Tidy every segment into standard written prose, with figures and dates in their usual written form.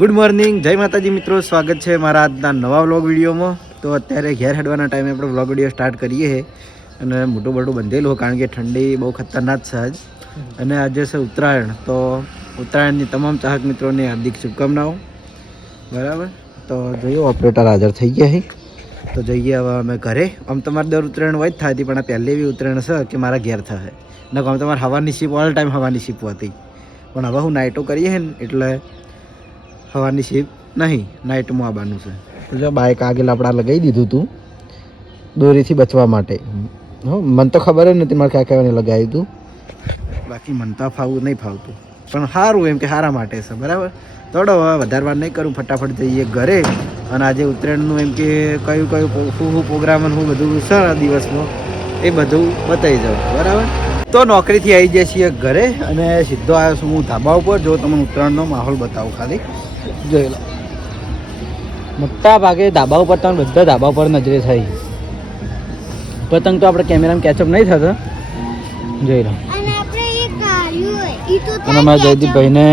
Good morning, જય માતાજી મિત્રો, સ્વાગત છે મારા આજના નવા વ્લોગ વિડીયોમાં. તો અત્યારે ઘેર હેડવાના ટાઈમે આપણે વ્લોગ વિડીયો સ્ટાર્ટ કરીએ છીએ અને મોટું મોટું બંધેલું કારણ કે ઠંડી બહુ ખતરનાક છે આજ. અને આજે છે ઉત્તરાયણ, તો ઉત્તરાયણની તમામ ચાહક મિત્રોને હાર્દિક શુભકામનાઓ. બરાબર, તો જોઈએ ઓપરેટર હાજર થઈ ગયા છે, તો જઈએ હવે અમે ઘરે. આમ તમારે દર ઉત્તરાયણ હોય જ થતી, પણ આ પહેલી એવી ઉત્તરાયણ છે કે મારા ઘેર થાય ને. આમ તમારે હવાની શીપ ઓલ ટાઈમ હવાની શીપ હતી, પણ હવે હું નાઇટો કરીએ ને એટલે હવાની શીપ નહીં, નાઇટમાં આવવાનું છે. એટલે બાઇક આગળ આપણે લગાવી દીધું હતું દોરીથી બચવા માટે. મને તો ખબર જ નથી મારે ક્યાં કહેવાને લગાવ્યું હતું, બાકી મને તો ફાવવું નહીં ફાવતું, પણ સારું એમ કે સારા માટે છે. બરાબર, થોડો હવે વધારે વાર નહીં કરું, ફટાફટ જઈએ ઘરે. અને આજે ઉત્તરાયણનું એમ કે કયું શું પ્રોગ્રામ અને શું બધું છે દિવસમાં એ બધું બતાવી જાઉં. બરાબર, તો નોકરીથી આવી જાય છીએ ઘરે અને સીધો આવ્યો છું હું ધાબા ઉપર. જો તમને ઉત્તરાયણનો માહોલ બતાવું ખાલી જોઈ લો. મોટા ભાગે ધાબા ઉપર તમને બધા ધાબા ઉપર નજરે થઈ. પતંગ તો આપણે કેમેરામાં કેચઅપ નહીં થતો, જોઈ લો. અને મારા જયદીપભાઈને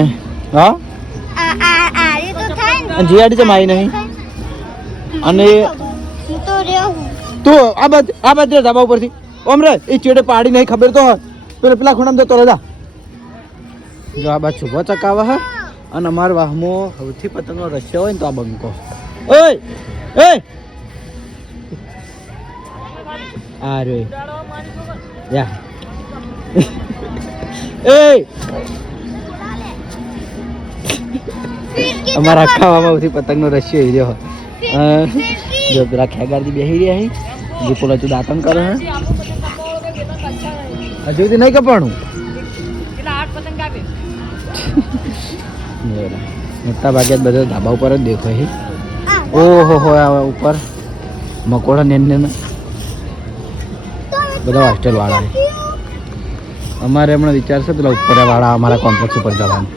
હા જીઆડી છે મારી નહીં. અને તું આ બાજુ ધાબા ઉપરથી ઓમ રે એ ચેડે પાડી નહીં ખબર તો પેલા ખૂણામાં જતો રજા. જો આ બાજુ શુભો ચકાવે હે અને અમારા વાહમાં સૌથી પતંગનો રસ્યો હોય ને તો આ બંકો. ઓય એ આ રે યા એ અમારા ખાવામાં સૌથી પતંગનો રસ્યો એ રહ્યો. જો પેલા ખેગારથી બેસી રહ્યા હે, જે પેલા તું દાંતણ કરે હે હજુ સુધી નહીં કપાણું. મોટા ભાગે બધા ધાબા ઉપર જ દેખાય છે. ઓહો હો ઉપર મકોડા ને બધા હોસ્ટેલ વાળા છે. અમારે હમણાં વિચાર છે પેલા ઉપર વાળા અમારા કોમ્પ્લેક્સ ઉપર જવાનું.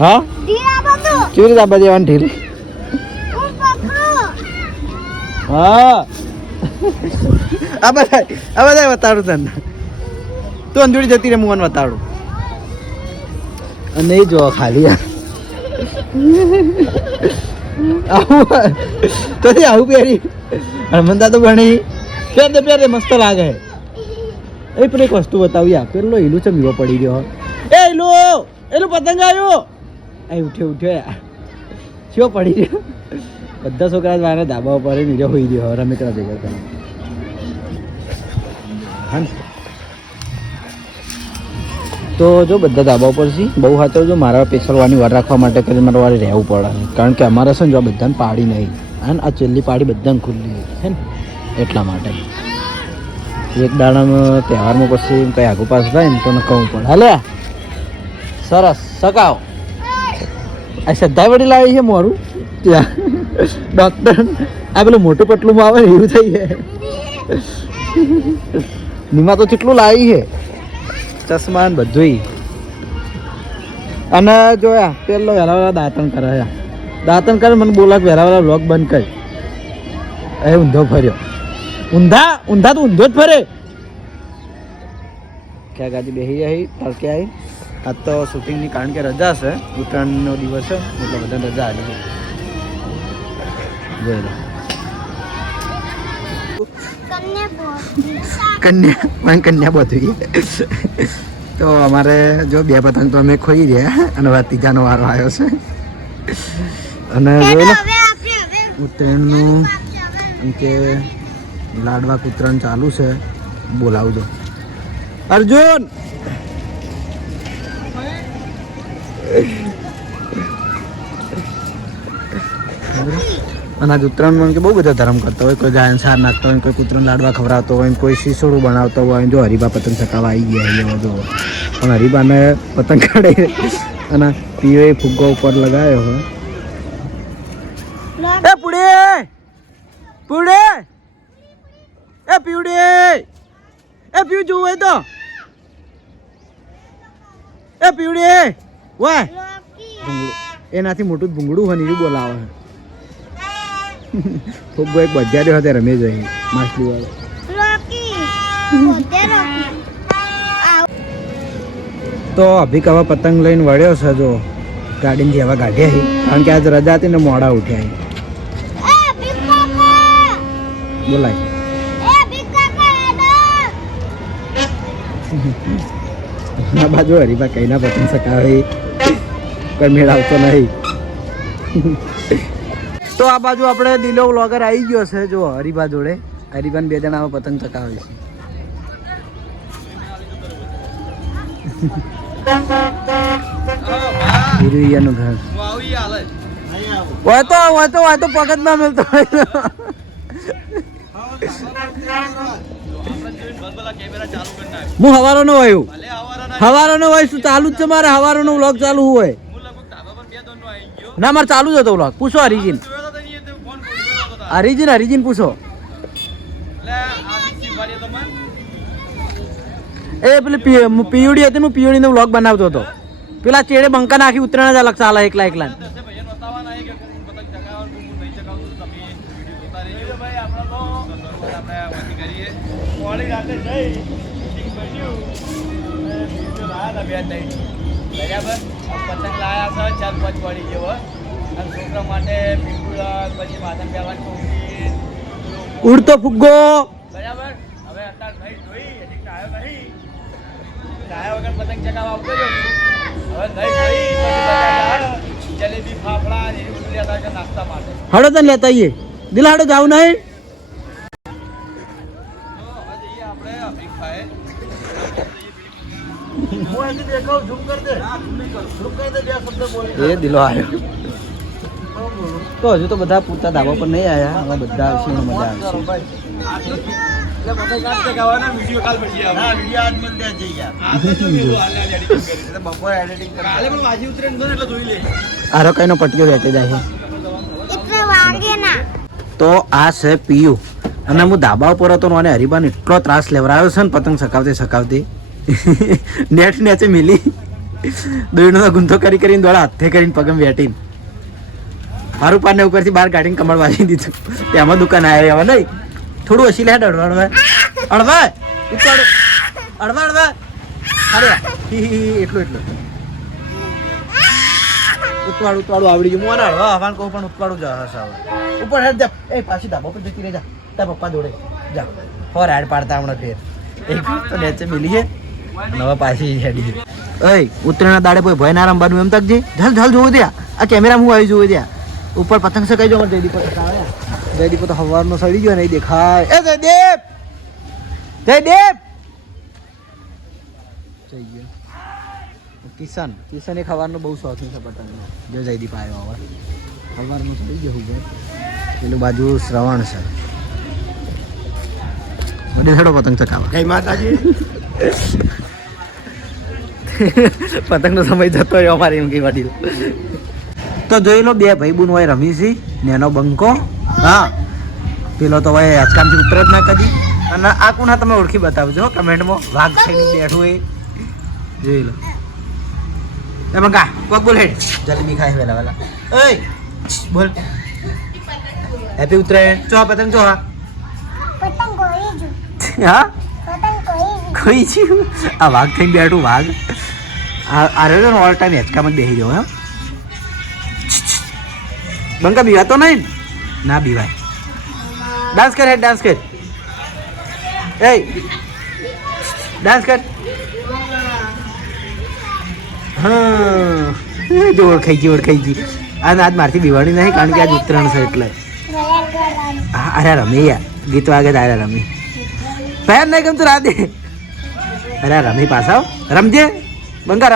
હા કેવી રીતે આપવા દેવાની ઢીલ? હા આ બધા બતાડું તને, તું અંજોડી જતી રે હું બતાડું. અને જો ખાલી આવું તો આવું પહેરી હનુમંતા તો ભણી પહેરે મસ્ત લાગે. એ પણ એક વસ્તુ બતાવી આ પેલો હીલું છે મીવો પડી ગયો. એ એલું પતંગ આવ્યો એ ઉઠ્યો યાર, શું પડી ગયો. બધા છોકરા વાળા ધાબા ઉપર નીચે હોઈ ગયો રમેકડા ભેગા કરે. તો જો બધા ધાબા ઉપર છે બહુ હાથો. જો મારા પેશલવાની વાર રાખવા માટે કરી મારે વારે રહેવું પડે, કારણ કે અમારે છે ને જો બધાને પાડી નહીં અને આ છેલ્લી પાડી બધાને ખુલ્લી છે ને એટલા માટે. એક દાડામાં તહેવારમાં પછી કંઈ આગુ પાસ થાય ને તો કહું પડે. હાલે સરસ સકાવ. આ શ્રદ્ધા વડી લાવી છે મારું ત્યાં ડૉક્ટર. આ પેલું મોટું પટલું આવે એવું થઈ જાય. નીમા તો કેટલું લાવી છે, ચશ્મા ને બધું. અને જોયા પેલો વહેલા દાંતણ કરે, દાંતણ કરે મને બોલા વહેલા વ્લોગ બંધ કરી. એ ઊંધો ફર્યો, ઊંધા તો ઊંધો જ ફરે. ક્યાં ગાડી બેસી જાય તડકે આવી. આજ તો શૂટિંગની કારણ કે રજા છે, ઉત્તરાયણનો દિવસ છે એટલે બધાને રજા આવી છે. જોઈ લો કન્યા બધું. તો અમારે જો બે પતંગ તો અમે ખોઈ રહ્યા અને હવે ત્રીજાનો વારો આવ્યો છે. અને જોઈ લો ઉત્તરાયણનું એમ કે લાડવા ઉત્તરાયણ ચાલુ છે. બોલાવજો અર્જુન. અને આજ ઉત્તરાયણમાં કે બહુ બધા ધર્મ કરતા હોય. કોઈ ગાયન સાર નાખતા હોય, કોઈ કૂતરાને લાડવા ખવડાવતો હોય, કોઈ શીસોડું બનાવતો હોય. જો હરીબા પતંગ ચકાવવા આવી ગયા એવો જો. પણ હરીબાને પતંગ કાઢે અને પીવે ફુગ્ગો ઉપર લગાવ્યો હોય. એ પુડે એ પીવડે એ પીવ જોવું હોય તો એ પીવડે વાય એનાથી મોટું ભૂંગળું હોય ને એવું બોલાવે. ફુગ્ગો એક બજાડ્યો હતો રમે જાય માછલી વાળો. તો અભિક હવે પતંગ લઈને વળ્યો છે. જો ગાડીથી હવે કાઢ્યા છે કારણ કે આજ રજા હતી ને મોડા ઉઠ્યા છે બોલાય આ બાજુ હરીબા કઈ ના પતંગ સકાવે કોઈ મેળ આવતો નહીં તો આ બાજુ આપણે દિલો વ્લોગર આવી ગયો છે જો હરીબા જોડે હરીબાને 2 જણા પતંગ ચકાવે છે હીરુયાનું ઘર હોય તો પગત ના મળતો હું હવારોનો હોય શું ચાલુ જ છે મારે હવારોનો વ્લોગ ચાલુ હોય ના મારે ચાલુ જ હતો વ્લોગ પૂછો હરીજીન પૂછો એ પેલી પીયુડી હતી હું પીયુડીનો વ્લોગ બનાવતો હતો પેલા ચેડે બંકા નાખી ઉતરાણ જ અલગ ચાલે એકલા પતંગ લાયા છે 4-5 પડી જેવો અને છોકરા માટે પછી માથા પહેરવાની ઉડતો ફુગ્ગો બરાબર હવે અત્યારે નહીં જોઈ હજી ટાયો નહીં ટાયા વગર પતંગ ચગાવવા આવતો જ હવે નહીં જોઈ જલેબી ફાફડા એવી બધું લેતા છે નાસ્તા માટે હડો તને લેતા આવીએ દિલ હડો જાવ નહીં આપણે અભી ખાય એ દિલો આવ્યો તો હજુ તો બધા પૂરતા ધાબા પર નહીં આવ્યા હવે બધા આવશે ને મજા આવશે આરો કઈનો પટિયો વેચી જાય તો આ છે પીયુ અને હું ધાબા ઉપર હતો અને હરીબાને એટલો ત્રાસ લેવડાવ્યો છે ને પતંગ સકાવતી નેટ નેચે મિલી દોઈનો ગુંથો કરીને દોડા હાથે કરીને પગમ વેટીને મારું પાને ઉપરથી બહાર કાઢીને કમળ વાળી દીધું તેમાં દુકાન આવ્યા હવે નહીં થોડું હસી લે અડવા અરે એટલું ઉતવાડું આવડી ગયું મોને હળવા હવાન કહું પણ ઉતવાડું જ હસાવે ઉપર હેડ જા એ પાછી ધાબા પર જતી રહે જા તાર પપ્પા જોડે જા ફોર હેડ પાડતા હમણાં ફેર એક તો નેચે મિલી છે નવા પાછી હેડી ઓય ઉતરેના દાડે કોઈ ભય ના રમવાનું એમ તક જલ જોવું દે આ કેમેરા હું આવી જોવું દે ઉપર પતંગ સકાઈ જો જયદીપ તો હવારનો સડી ગયો નહીં દેખાય એ જયદીપ કિશન એ ખવારનો બહુ શોખીન છે પતંગ જો જયદીપ આવ્યો હવે હવારનો સડી ગયો હું પેલું બાજુ શ્રવણ છે મને થોડો પતંગ ચકાવા કઈ માતાજી પતંગનો સમય જતો રહ્યો અમારે એમ કઈ વાટી તો જોઈ લો 2 ભાઈબુન હોય રમીશી નેનો બંકો હા પેલો તો હોય આજકાલથી ઉતર જ ના કદી અને આ કોના તમે ઓળખી બતાવજો કમેન્ટમાં વાઘ થઈને બેઠું એ જોઈ લો એ બંકા કોક બોલ હેડ જલેબી ખાય વેલા ઓય બોલ હેપી ઉત્તરાયણ ચો પતંગ ચો હા કોઈ છું આ વાઘ થઈને બેઠું વાઘ આ રહ્યો ઓલ ટાઈમ હેચકામાં જ બેસી જાવ બંકા બીવાતો નહીં ના બીવાય ડાન્સ કર એ ડાન્સ કર હા જો ઓળખાઈ ગઈ આજ મારથી બીવાડી નહીં કારણ કે આજ ઉત્તરાયણ છે એટલે અરે રમી યાર ગીત વાગે તારે રમી પહેર નહીં ગમતું રાતે અરે રમી પાછા રમજે બંકા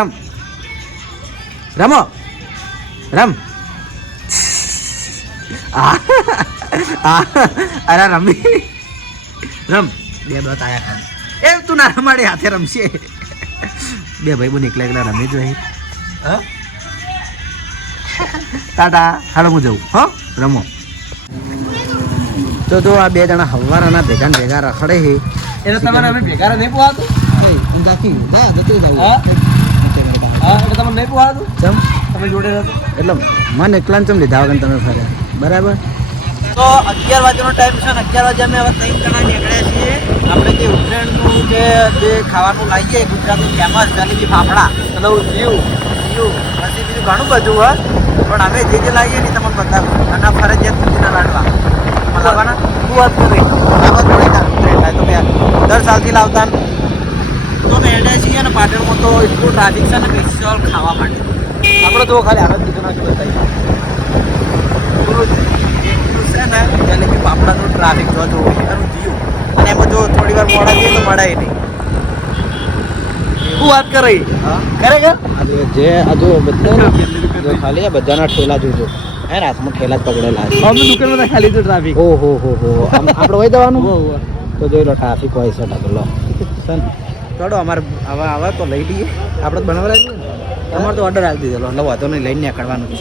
રમો અરે રમી રમ 2 બત આયા ખાલી એ તું ના રમાડે હાથે રમશે 2 ભાઈ બોન એકલા રમે જ રહી હા ટાટા હાલો હું જઉં હો રમો તો આ 2 જણા હવારાના ભેગા રખડે છે એટલે તમારે અમે ભેગા નહીં પોવાતું તમે નહીં પોવાતું ચમ તમે જોડે એટલે મને એકલા ચમ લીધા વગર તમે ફર્યા બરાબર તો 11 વાગ્યાનો ટાઈમ છે ને 11 વાગે અમે હવે 3 જણા નીકળ્યા છીએ આપણે જે ઉત્તરાયણનું જે ખાવાનું લાવીએ ગુજરાતનું ફેમસ જલેબી ફાફડા અને જીવ પછી બીજું ઘણું બધું હોય પણ અમે જે લાવીએ ને તમને બતાવું અને ફરજિયાત બુંદીના લાડવા લાવવાના શું વાત કરી લાવવા થોડી થાય તો મેં 10 સાલથી લાવતા તો અમે હેડે છીએ ને પાટણમાં તો એટલું ટ્રાફિક છે ને સ્પેશિયલ ખાવા માટે આપણે તો ખાલી આનંદ કીધું ના બતાવી છે ને જલેબી પાપડાનું ટ્રાફિક જો એનું જીવ અને એમાં જો થોડી વાર મોડા જઈએ તો મળાય નહીં શું વાત કરે ખરેખર જે હજુ બધા ખાલી આ બધાના ઠેલા જોજો હે ને હાથમાં ઠેલા જ પકડેલા છે અમે દુકાનમાં ખાલી તો ટ્રાફિક હો આપણે હોય જવાનું તો જોઈ લો ટ્રાફિક હોય છે ઢગલો સન ચડો અમારે હવે આવે તો લઈ લઈએ આપણે બનાવવા લાગીએ ને તમારે તો ઓર્ડર આપી દીધેલો એટલે વાંધો નહીં લઈને નીકળવાનું છે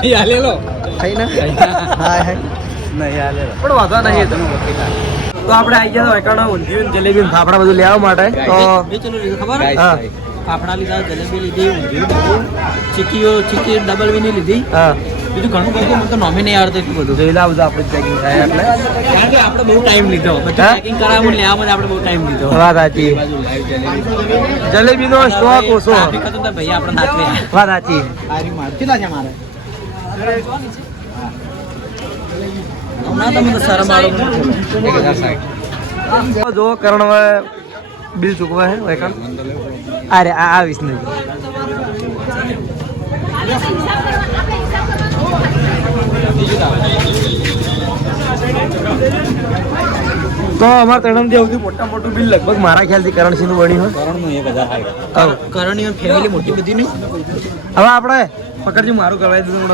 નહીં હાલેલો થઈ ને હા હે નહીં હાલેલો પણ વાંધો નહીં તમે તો આપણે આવી ગયા એકાડો ઊંધિયું જલેબી ફાફડા બધું લેવા માટે તો ખબર હા ફાફડા લીધા જલેબી લીધી ઊંધિયું લીધું ચીકી ડબલ વીની લીધી હા બીજું ઘણું બધું મને તો નોમી નહીં આવડતું એટલું બધું જોઈ લાવજો આપણે ચેકિંગ થાય એટલે કારણ કે આપણે બહુ ટાઈમ લીધો ચેકિંગ કરાવવા લેવામાં આપણે બહુ ટાઈમ લીધો વાત સાચી જલેબીનો સ્ટોક ઓછો ભાઈ આપણે નાચવે વાત સાચી કેટલા છે મારે ના તમે તો શરમ આવો જો કરણ હવે બિલ ચૂકવા હે વેકણ અરે આ આવીશ નહીં તો અમારા તણમથી સૌથી મોટું બિલ લગભગ મારા ખ્યાલથી કરણસિંહનું બન્યું હોય કરણનું 1000 કરણની ફેમિલી મોટી બધી નહીં હવે આપણે પકડજી મારું કરવાઈ દીધું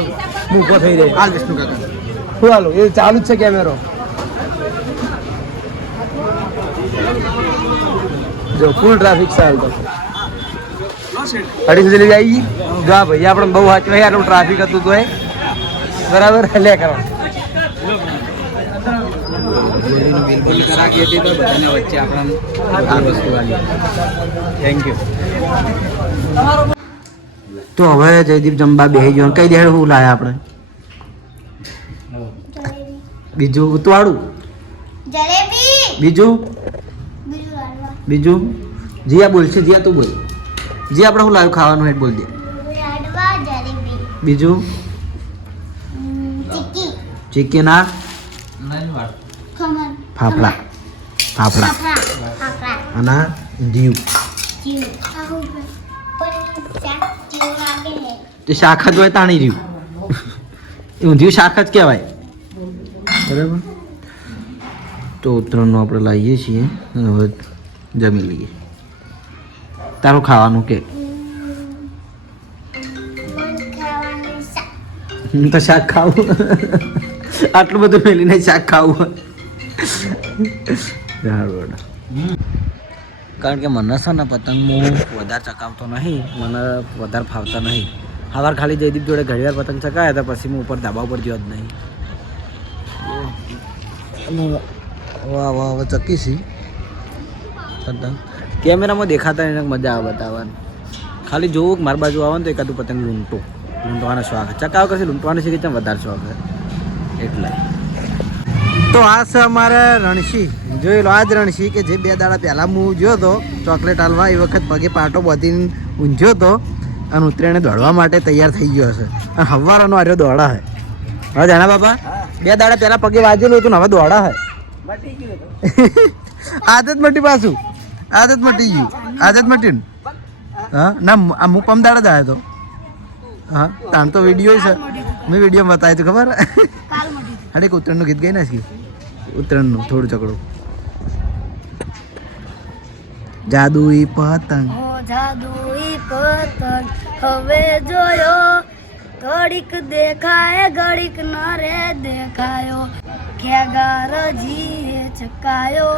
હું ઊભો થઈ જાય હાલ વિષ્ણુ કાકા શું હાલો એ ચાલુ જ છે કેમેરો જો ફૂલ ટ્રાફિક છે હાલ તો 250 જલેબી આવી ગઈ જો આ ભાઈ આપણે બહુ વાંચવા આટલું ટ્રાફિક હતું તો એ બરાબર લે કરવા બિલકુલ કરાવી હતી તો બધાને વચ્ચે આપણને આ વસ્તુ આવી થેન્ક યુ તો હવે જયદીપ જમવા બેસી ગયો કઈ દેડ હું લાયા આપણે બીજું ઉતવાળું જલેબી બીજું લાડવા બીજું જીયા બોલશે જીયા તું બોલ જી આપણે શું લાવ્યું ખાવાનું હેડ બોલ દે લાડવા જલેબી બીજું ચીકી ચિકન ખમણ ફાફડા ફાફડા ફાફડા અને જીવ જીવ આવું પણ શાક જીવ લાગે હે તે શાક જ હોય તાણી રહ્યું એ ઊંધિયું શાક જ કહેવાય બરાબર તો ઉત્તરાયણનું આપણે લાવીએ છીએ અને હવે જમી લઈએ તારું ખાવાનું કે મન ખાવાનું શાક હું તો શાક ખાવું આટલું બધું મેલીને શાક ખાવું કારણ કે મને છે ને પતંગ હું વધારે ચકાવતો નહીં મને વધારે ફાવતા નહીં સવાર ખાલી જયદીપ જોડે ઘડીવાર પતંગ ચકાવ્યા હતા પછી હું ઉપર ધાબા ઉપર ગયો જ નહીં વાહ વાહ હવે ચકીશી પતંગ કેમેરામાં દેખાતા એને મજા આવે બતાવવાની ખાલી જોવું કે મારી બાજુ આવે ને તો એકાદું પતંગ લૂંટવાનો શોખ ચકાવ કરશે લૂંટવાનો છે કે તેમ વધારે શોખ એટલે તો આ છે અમારે રણસી જોઈ લો આ જ રણસી કે જે 2 દાડા પહેલાં હું જોયો હતો ચોકલેટ હાલવા એ વખત પગે પાટો બાંધીને ઊંઝ્યો હતો અને ઉતરેણે દોડવા માટે તૈયાર થઈ ગયો હશે અને હવારનો આર્યો દોડા હે હવે જાણા બાપા 2 દાડા પહેલાં પગે વાગેલું હતું ને હવે દોડા હે આદત મટી પાછું આદત મટી ગયું આદત મટી ને હા ના હું પમદાડા જ આવ્યો હતો હા તાણ તો વિડીયો છે મેં વિડીયો બતાવ્યું હતું ખબર અરે ઉત્તરાયણનું ગીત ગઈ નાખી ઉત્તરાયણનું થોડું ચકડું જાદુઈ પતંગ જાદુઈ પતંગ હવે જોયો ઘડીક દેખાય ઘડીક ન રે દેખાયો ખેગારજીએ ચકાયો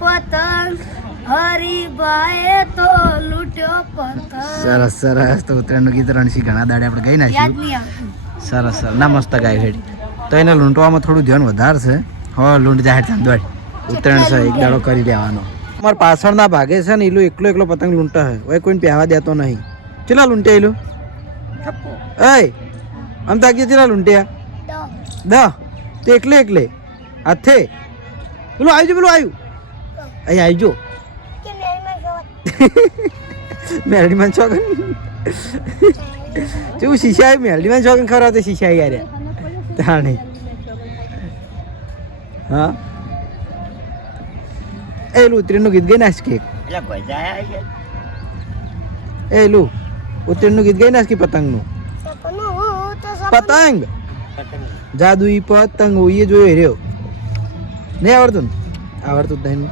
પતંગ હરીભાઈએ તો લૂટ્યો પતંગ સરસ સરસ તો ઉત્તરાયણનું ગીત રણસી ઘણા દાડે આપણે ગઈ યાદ નાખ્યું નહીં આવતું સરસ સરસ ના મસ્ત ગાય હેડી તો એને લૂંટવામાં થોડું ધ્યાન વધારે છે હવે લૂંટ જાહેર ચાંદોડ ઉત્તરાયણ છે એક દાડો કરી લેવાનો અમારા પાછળના ભાગે છે ને એલું એકલો પતંગ લૂંટા હે હવે કોઈને પહેવા દેતો નહીં ચેલા લૂંટે એલું એય આમ તાકીએ ચેલા લૂંટ્યા તો એકલે હાથે પેલું આવ્યું અહીં આવજો મેરડીમાં છો તું શીશા મેલડીમાં શોખીન ખરા તો શીશા યાર તાણે હા એ લું ઉતરીનું ગીત ગઈ નાખ કે એટલે ગોજા આવી એ લું ઉતરીનું ગીત ગઈ નાખ કે પતંગનું પતંગ જાદુઈ પતંગ એ જોયો રહ્યો નહીં આવડતું ને આવડતું જ નહીં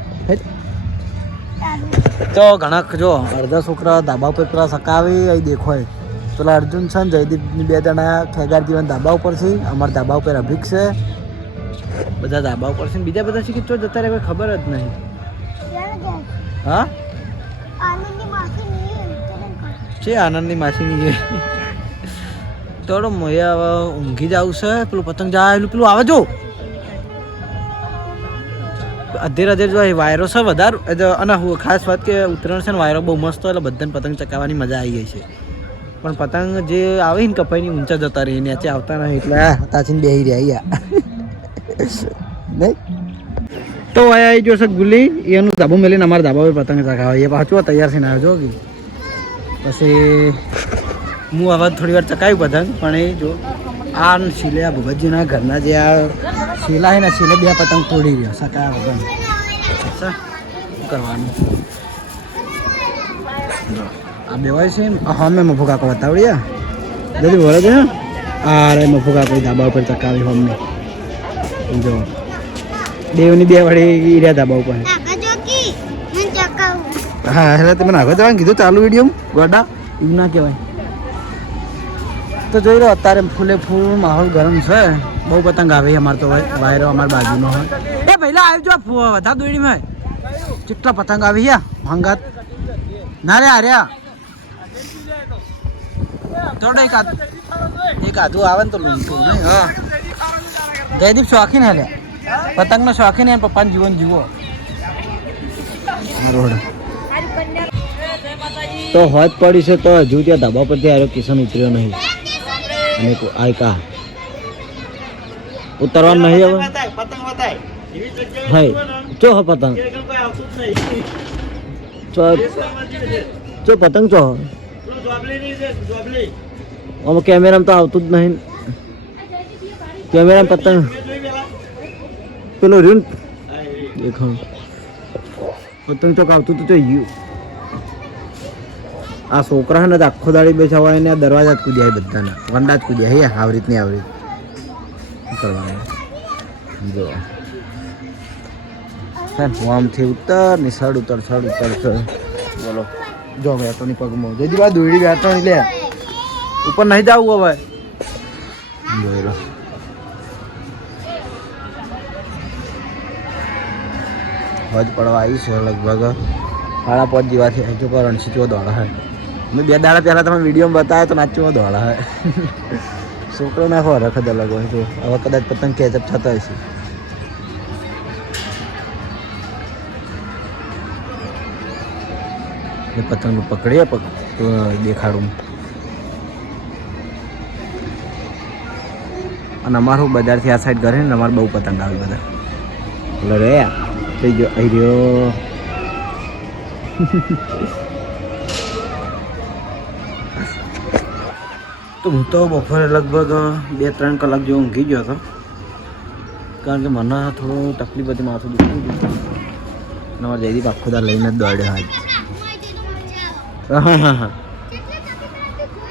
તો ઘણા જો અડધા છોકરા ધાબા ઉપર પેલા સકાવી અહીં દેખોય પેલા અર્જુન છે ને જયદીપની બે જણા ખેગાર જીવન ધાબા ઉપર છે અમારા ધાબા ઉપર અભિક છે બધા ધાબા ઉપર છે બીજા બધા શીખી તો જતા રહે ખબર જ નહીં હા છે આનંદની માસીની છે થોડો મોયા હવે ઊંઘી જ આવશે પેલું પતંગ જાય પેલું આવે જો અધેર જો વાયરો છે વધારે અને ખાસ વાત કે ઉત્તરાયણ છે ને વાયરો બહુ મસ્ત એટલે બધાને પતંગ ચકાવવાની મજા આવી ગઈ છે પણ પતંગ જે આવે ને કપાઈની ઊંચા જતા રહી નીચે આવતા નહીં એટલે તાચીને બેસી રહ્યા નહીં તો આવી જો છે ગુલ્લી એનું ધાબુ મેલીને અમારા ધાબા પર પતંગ ચકાવે એ પાછું તૈયાર થઈને આવજો કે પછી હું હવે થોડી વાર ચકાવ્યું પતંગ પણ એ જો આ શીલે આ ભગતજીના ઘરના જે આ શીલા છે ને શીલે બે પતંગ તોડી રહ્યો સકા પતંગ શું કરવાનું આ બેવાય છે હા મેં મફુ કાકો બતાવડ્યા જલ્દી બોલો છે આ રે મફુ કાકો ધાબા ઉપર ચકાવી અમને જો દેવની બે વડે રહ્યા ધાબા ઉપર હા એટલે તમે આગળ જવાનું કીધું ચાલુ વિડીયો ગોડા એવું ના કહેવાય તો જોઈ લો અત્યારે ફૂલે ફૂલ માહોલ ગરમ છે બહુ પતંગ આવે અમારે તો વાયરો અમારી બાજુનો હોય એ પહેલા આવજો વધારે દોડીમાં કેટલા પતંગ આવી ગયા ભાંગાત ના રે આર્યા થોડો એક આધું આવે ને તો લૂંટું નહીં હા જયદીપ શોખીન હે પતંગનો શોખીન હે પપ્પાનું જીવન જીવો રોડ તો હોજ પડી છે તો હજુ ત્યાં ધાબા પરથી આવ્યો કિશન ઉતર્યો નહીં અને આયકા ઉતરવાનું નહીં હવે હા ચો હો પતંગ ચો પતંગ ચો આમાં કેમેરામાં તો આવતું જ નહીં કેમેરામાં પતંગ પેલું રહ્યું દેખો પતંગ ચોક આવતું તો ગયું આ છોકરા ને આખો દાડી બેસાવાય ને દરવાજા જ કૂદ્યા બધાના વંડા જ કૂદ્યા હે આવી રીતની આવી રીત કરવાનું જો આમથી ઉતર ની સડ ઉતર બોલો જો વેટોની પગમાં જેથી વાત દોડી વેટોની લે ઉપર નહીં જવું હવે જોઈ લો હજ પડવા આવી છે લગભગ 5:30 જેવાથી હજુ પર 80 દોડા હે મેં 2 દાડા પહેલાં તમે વિડીયોમાં બતાવ્યો તો નાચવા દોડા હે છોકરો નાખો રખદ અલગ હોય તો હવે કદાચ પતંગ કેચઅપ થતા હશે એ પતંગ પકડીએ તો દેખાડું અને અમારું બજારથી આ સાઈડ ઘરે ને અમારે બહુ પતંગ આવે બધા એટલે રે થઈ ગયો અહીં રહ્યો તો હું તો બપોરે લગભગ 2-3 કલાક જેવો ઊંઘી ગયો હતો કારણ કે મને થોડું તકલીફ હતી માથું દુખતું હતું અમારે જયદીપ આખો દાર લઈને જ દોડ્યો આજ હા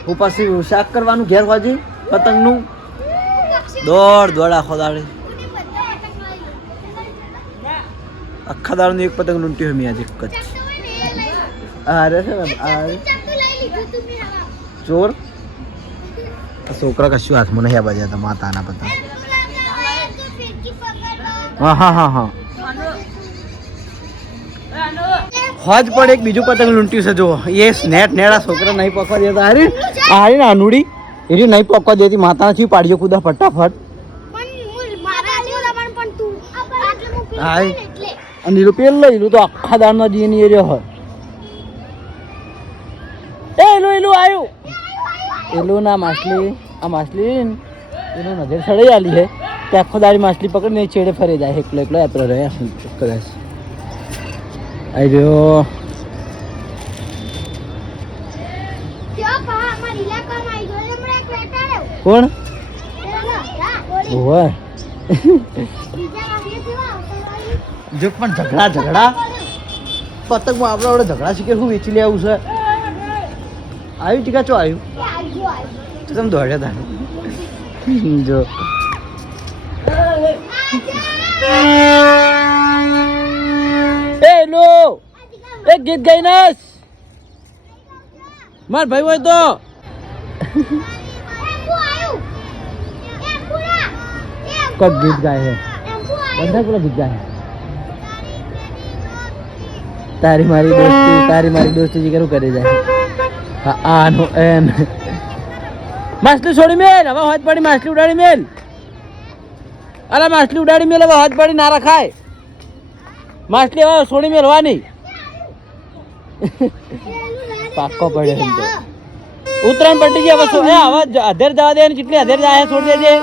હું પાછી શાક કરવાનું ઘેર વાજી પતંગનું દોડ આખો દાડે આખા દાડનું એક પતંગ લૂંટ્યું મેં આજે એક જ અરે ચોર છોકરા કશું હાથમાં નહીં આ બાજુ હતા માતાના પતંગ હા હોજ પણ એક બીજું પતંગ લૂંટ્યું છે જો એ નેડા છોકરા નહીં પકવા દેતા અરે નાનુડી એરી નહીં પકવા દેતી માતાના થી પાડ્યો કુદા ફટાફટ હા અને લીલું પેલું લીલું તો આખા દાળના જીની એરિયો હોય એલું આવ્યું એલું ના માછલી આ માછલી એનું નજર સડાઈ આલી છે તે આખો દાડી માછલી પકડીને છેડે ફરી જાય એકલો એપરો રહે કદાચ આવી રહ્યો કોણ ઓય જો પણ ઝઘડા પતંગમાં આપણે વડે ઝઘડા શીખે શું વેચી લે આવું છે આવ્યું ટીકા ચો આવ્યું તો તમે દોડ્યા હતા જો એ લો એક ગીત ગાઈ નાસ માર ભાઈ હોય તો કબ ગીત ગાય હે બધા પેલા ગીત ગાય તારી મારી દોસ્તી જે કરું કરી જાય હા આનો એન માછલી છોડી મેલ હવે હાથ પડી માછલી ઉડાડી મેલ અરે માછલી ઉડાડી મેલ હવે હાથ પડી ના રખાય માછલી હવે છોડી મેલવાની પાક્કો પડ્યો એમ તો ઉત્તરાયણ પટી ગયા બસો એ હવે અધેર જવા દે જેટલી અધેર જાય છોડી દેજે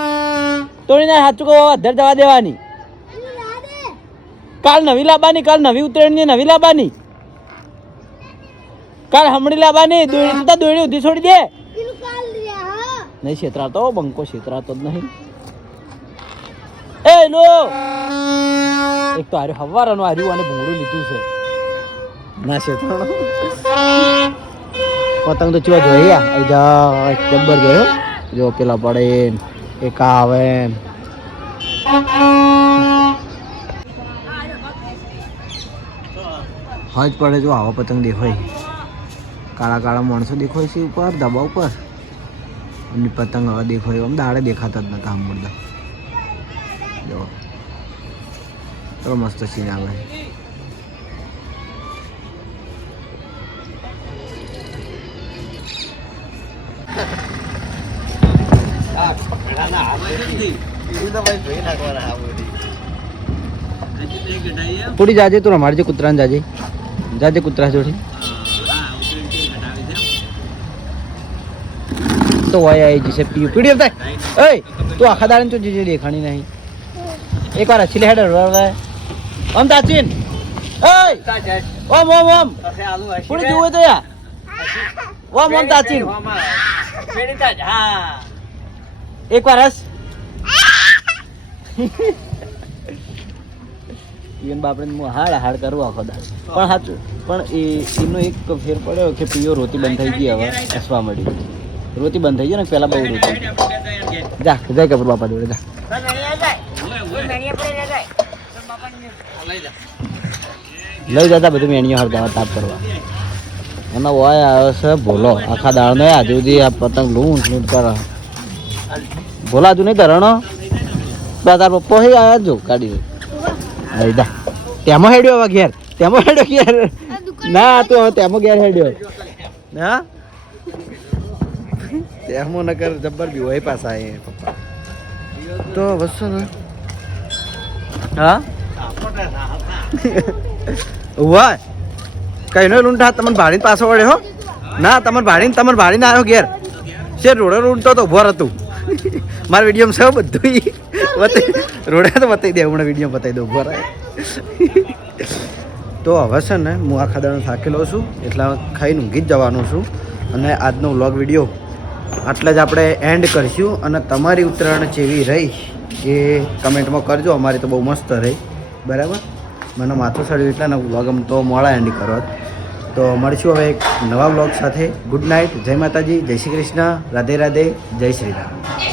તોડી ના સાચું કહો અધેર જવા દેવાની કાલ નવી લાવવાની કાલ નવી ઉત્તરાયણ નવી લાવવાની કાલ હમણી લાવવાની દોડી ઉધી છોડી દે નહીં છેતરાતો બંકો છેતરાતો જ નહીં એ લો એક તો આર્યું હવારાનું આર્યું અને ભૂંગળું લીધું છે ના છેતરાણો પતંગ તો ચેવા જોઈએ જબ્બર ગયો જો પેલા પડે એક આવે હજ પડે જો આવા પતંગ દેખાય કાળા કાળા માણસો દેખાય છે ઉપર ધાબા ઉપર એમની પતંગ હવે દેખાય આમ દાડે દેખાતા જ નતા આમ બધા જો તો મસ્ત સીન આવે પૂરી જાજે તું રમાડજે કૂતરાને જાજે કૂતરા જોડે તો હોય આવી જશે પીડી આવતા એ તું આખા દાડે તો જે દેખાણી નહીં એક વાર હસી લે હેડ ઓમ તાચીન એ ઓમ ઓમ ઓમ પૂરી જોવે તો યા ઓમ ઓમ તાચીન એક વાર હસ ઈવન બાપડે હાડ કરવું આખો દાડ પણ સાચું પણ એનો એક ફેર પડ્યો કે પીઓ રોતી બંધ થઈ ગઈ હવે હસવા મળી રોતી બંધ થઈ ગઈ ને પેલા બહુ રોતી જા કપૂર બાપા જોડે જા લઈ જતા બધું મેણીઓ હરતા તાપ કરવા એમાં હોય આવે છે ભોલો આખા દાળ નો આજે સુધી આ પતંગ લૂંટ કરે ભોલા હજુ નહીં ધરણો તાર પપ્પો હે આવ્યા જો કાઢી દે તેમાં હેડ્યો હવે ઘેર ના તું હવે તેમાં ઘેર હેડ્યો હા તેમાં નકર જબ્બર બી હોય પાછા એ પપ્પા તો વસો ને હા વાહ કઈ નો લૂંટા તમને ભાડીને પાછો વળે હો ના તમારે ભાડીને આવ્યો ઘેર શેર રોડે લૂંટતો તો ઉભો હતું મારા વિડીયોમાં સૌ બધું રોડે તો બતાવી દે હમણાં વિડીયો બતાવી દઉં ઉભો રહે તો હવે છે ને હું આખા દાડો થાકેલો છું એટલે ખાઈને ઊંઘી જ જવાનો છું અને આજનો વ્લોગ વિડીયો આટલે જ આપણે એન્ડ કરીશું અને તમારી ઉત્તરાયણ જેવી રહી એ કમેન્ટમાં કરજો અમારી તો બહુ મસ્ત રહી બરાબર મને માથું સડ્યું એટલે ને વ્લોગ આમ તો મોડા એન્ડ કરવા તો મળીશું હવે એક નવા વ્લોગ સાથે ગુડ નાઇટ જય માતાજી જય શ્રી કૃષ્ણ રાધે રાધે જય શ્રી રામ